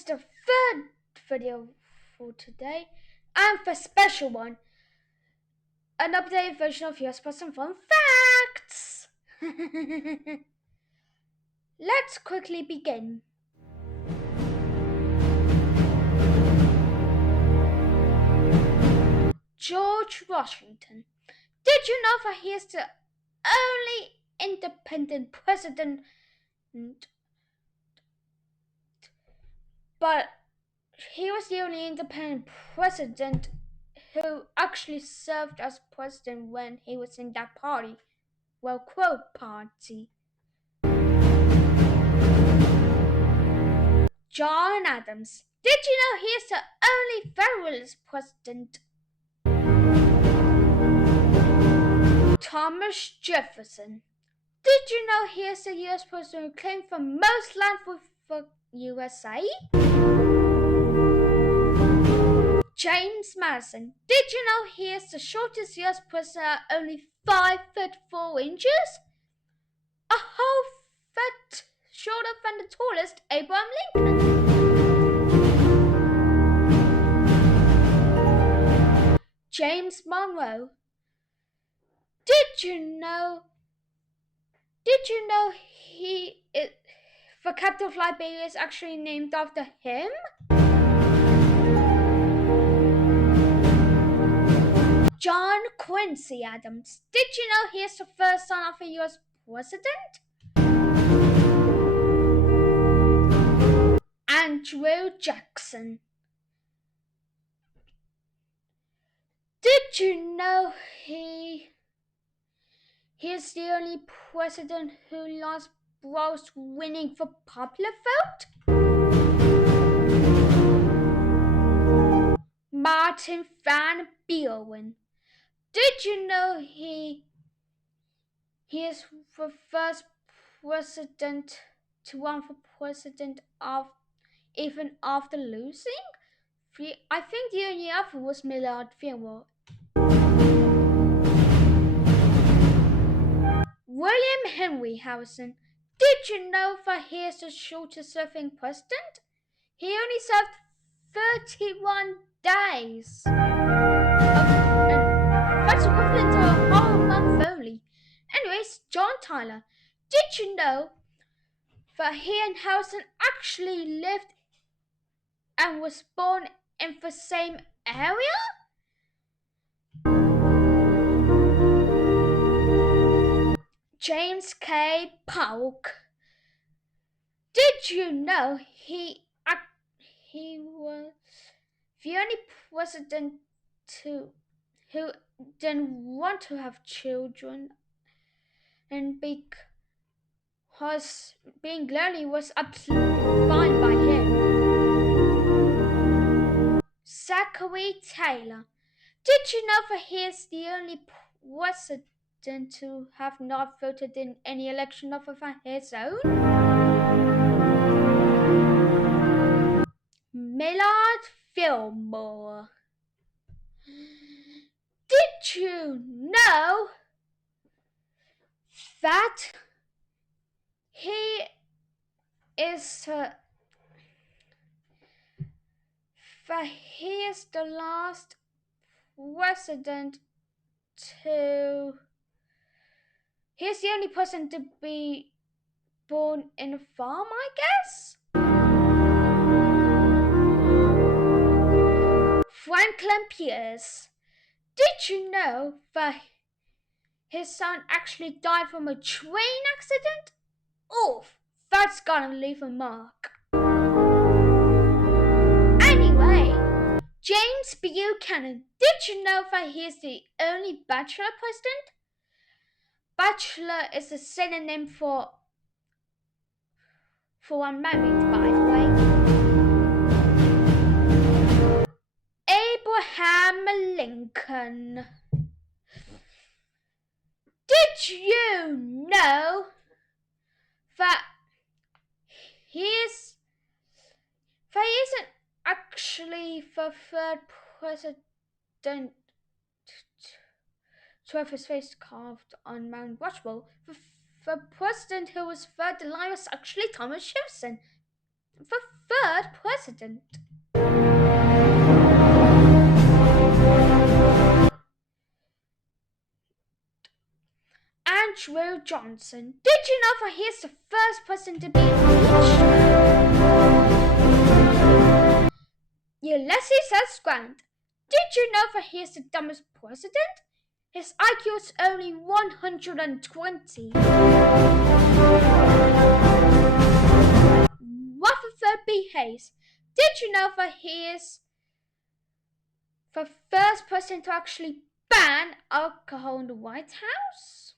is the third video for today and the special one, an updated version of US Person Fun Facts. Let's quickly begin. George Washington. Did you know that he is the only independent president, but he was the only independent president who actually served as president when he was in that party? Well, quote party. John Adams. Did you know he is the only Federalist president? Thomas Jefferson. Did you know he is the US president who claimed the most land for the USA? James Madison. Did you know he is the shortest US president at only 5'4"? A whole foot shorter than the tallest Abraham Lincoln. James Monroe. Did you know the capital of Liberia is actually named after him? John Quincy Adams. Did you know he is the first son of a US president? Andrew Jackson. Did you know he is the only president who lost votes winning the popular vote? Martin Van Buren. Did you know he is the first president to run for president even after losing? I think the only other was Millard Fillmore. William Henry Harrison. Did you know that he is the shortest serving president? He only served 31 days. That's equivalent to a whole month only. Anyways, John Tyler. Did you know that he and Harrison actually lived and was born in the same area? James K. Polk. Did you know he was the only president who didn't want to have children, and because being lonely was absolutely fine by him? Zachary Taylor. Did you know that he is the only president to have not voted in any election other than his own? Millard Fillmore. Did you know that he is the last president to... He is the only person to be born in a farm, I guess? Franklin Pierce. Did you know that his son actually died from a train accident? Oof, that's gonna leave a mark. Anyway, James Buchanan. Did you know that he is the only bachelor president? Bachelor is a synonym for unmarried, by the way. Abraham Lincoln. Did you know that he isn't actually the third president to have his face carved on Mount Rushmore? The president who was third in line was actually Thomas Jefferson. the third president. Andrew Johnson. Did you know that he is the first president to be impeached? Ulysses S. Grant. Did you know that he is the dumbest president? His IQ is only 120. Rutherford B. Hayes. Did you know that he is the first president to actually ban alcohol in the White House?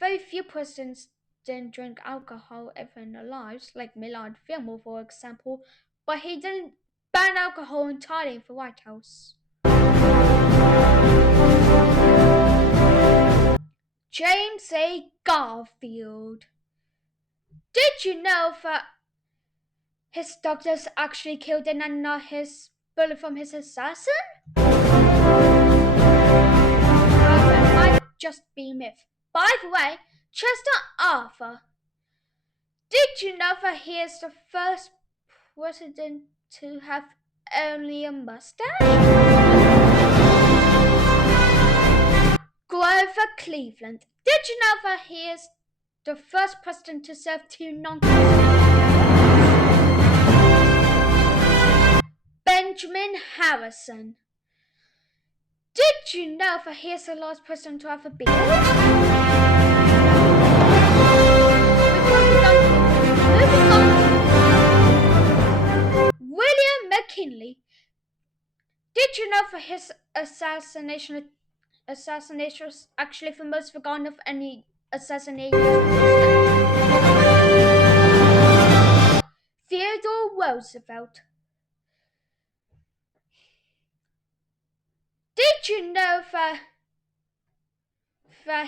Very few presidents didn't drink alcohol ever in their lives, like Millard Fillmore, for example, but he didn't ban alcohol entirely in the White House. James A. Garfield. Did you know that his doctors actually killed him and not his bullet from his assassin? That might just be myth. By the way, Chester Arthur. Did you know that he is the first president to have only a mustache? Grover Cleveland. Did you know that he is the first president to serve 2 non-constitutional? Benjamin Harrison. Did you know that he is the last president to have a beard? William McKinley. Did you know that his assassination was actually the most forgotten of any assassination? Theodore Roosevelt. Did you know that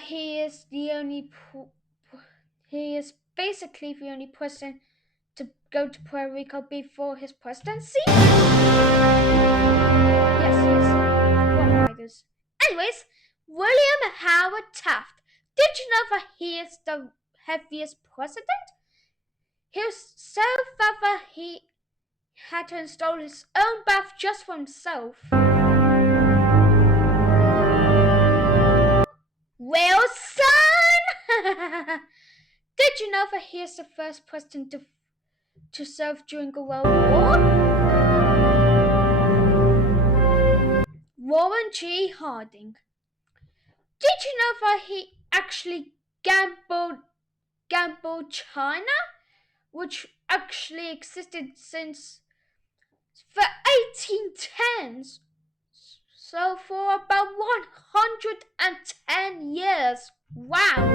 he is basically the only president to go to Puerto Rico before his presidency? Yes. Anyways, William Howard Taft. Did you know that he is the heaviest president? He was so fat that he had to install his own bath just for himself. Wilson! Did you know that he is the first president to serve during a World War? Warren G. Harding. Did you know that he actually gambled China, which actually existed since the 1810s? So for about 110 years. Wow!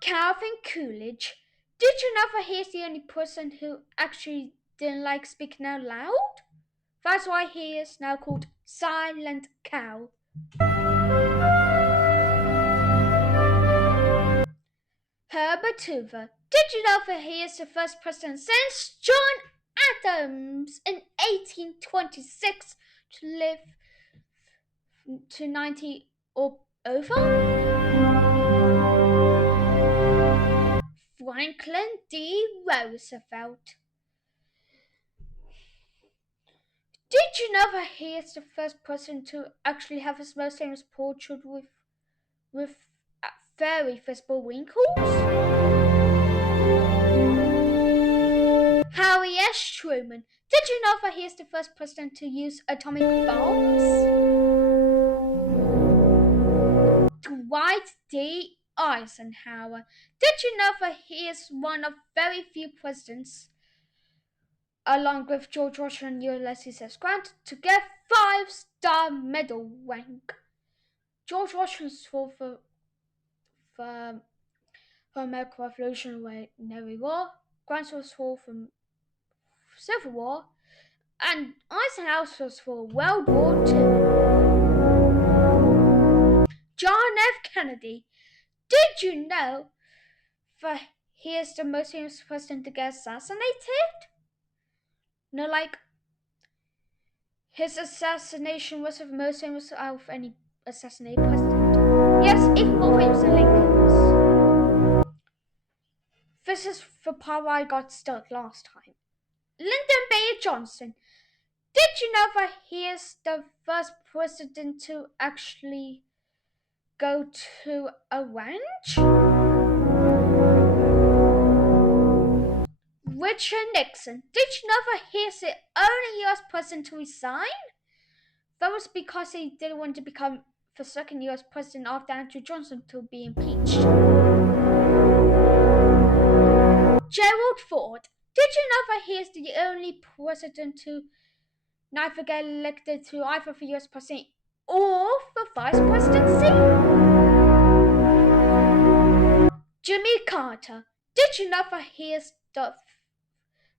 Calvin Coolidge. Did you know that he is the only person who actually didn't like speaking out loud? That's why he is now called Silent Cow. Herbert Hoover. Did you know that he is the first president since John Adams in 1826 to live to 90 or over? Franklin D. Roosevelt. Did you know that he is the first person to actually have his most famous portrait with very visible wrinkles? Harry S. Truman. Did you know that he is the first president to use atomic bombs? Dwight D. Eisenhower. Did you know that he is one of very few presidents, along with George Washington and Ulysses S. Grant, to get 5-star medal rank? George Washington fought for American Revolutionary War, Grant was for Civil War, and Eisenhower was for World War II. John F. Kennedy. Did you know that he is the most famous president to get assassinated? No, like, his assassination was the most famous out of any assassinated president. Yes, even more this is the part where I got stuck last time. Lyndon B. Johnson. Did you know that he is the first president to actually go to a ranch? Richard Nixon. Did you know that he is the only US president to resign? That was because he didn't want to become the second US president after Andrew Johnson to be impeached. Gerald Ford. Did you know that he is the only president to neither get elected to either the US president or the vice presidency? Jimmy Carter. Did you know that he is the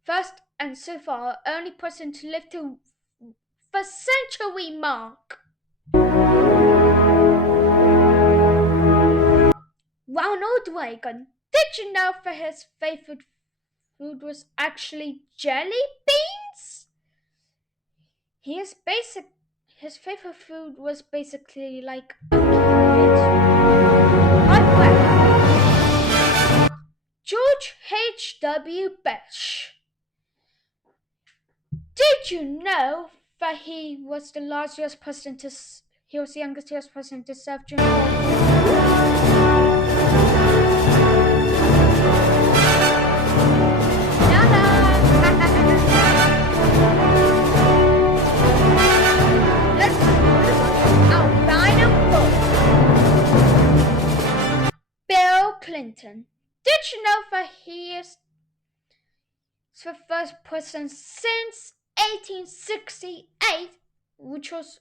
first and so far only president to live to the century mark? Ronald Reagan. Did you know that his favorite food was actually jelly beans? His favorite food was basically like George H.W. Bush. Did you know that he was the last US president he was the youngest US president to serve during World War Bill Clinton. Did you know that he is the first president since 1868, which was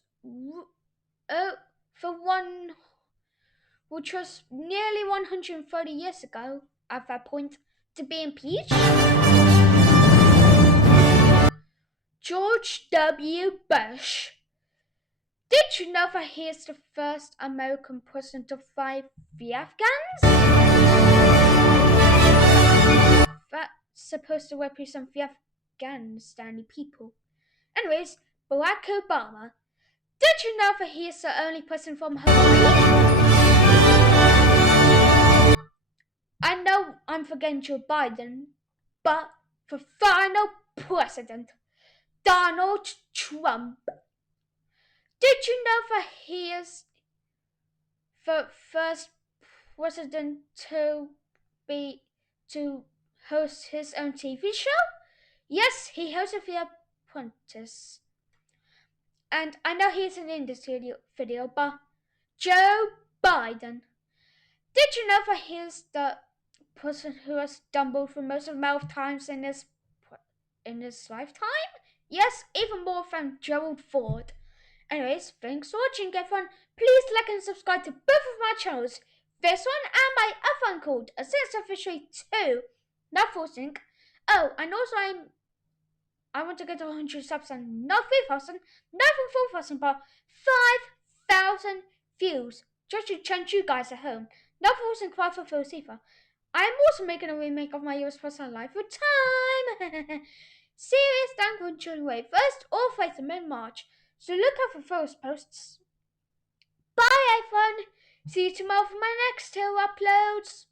which was nearly 130 years ago at that point, to be impeached? George W. Bush. Did you know that he is the first American president to fight the Afghans? That's supposed to represent the Afghanistani people. Anyways, Barack Obama. Did you know that he is the only president from Hawaii? I know I'm forgetting Joe Biden, but the final president, Donald Trump. Did you know that he is the first president to host his own TV show? Yes, he hosted The Apprentice. And I know he's in this video, but Joe Biden. Did you know that he's the person who has stumbled for most amount of times in his lifetime? Yes, even more than Gerald Ford. Anyways, thanks for watching, everyone. Please like and subscribe to both of my channels. This one and my other one called Assist Officially 2. Not forcing. Oh, and also I want to get to 100 subs and not 3,000, not even 4,000, but 5,000 views. Just to change you guys at home. Not forcing quite for those either. I am also making a remake of my US personal life with time. Series down January 1st or 1st of mid-March. So look out for those posts. Bye everyone! See you tomorrow for my next 2 uploads.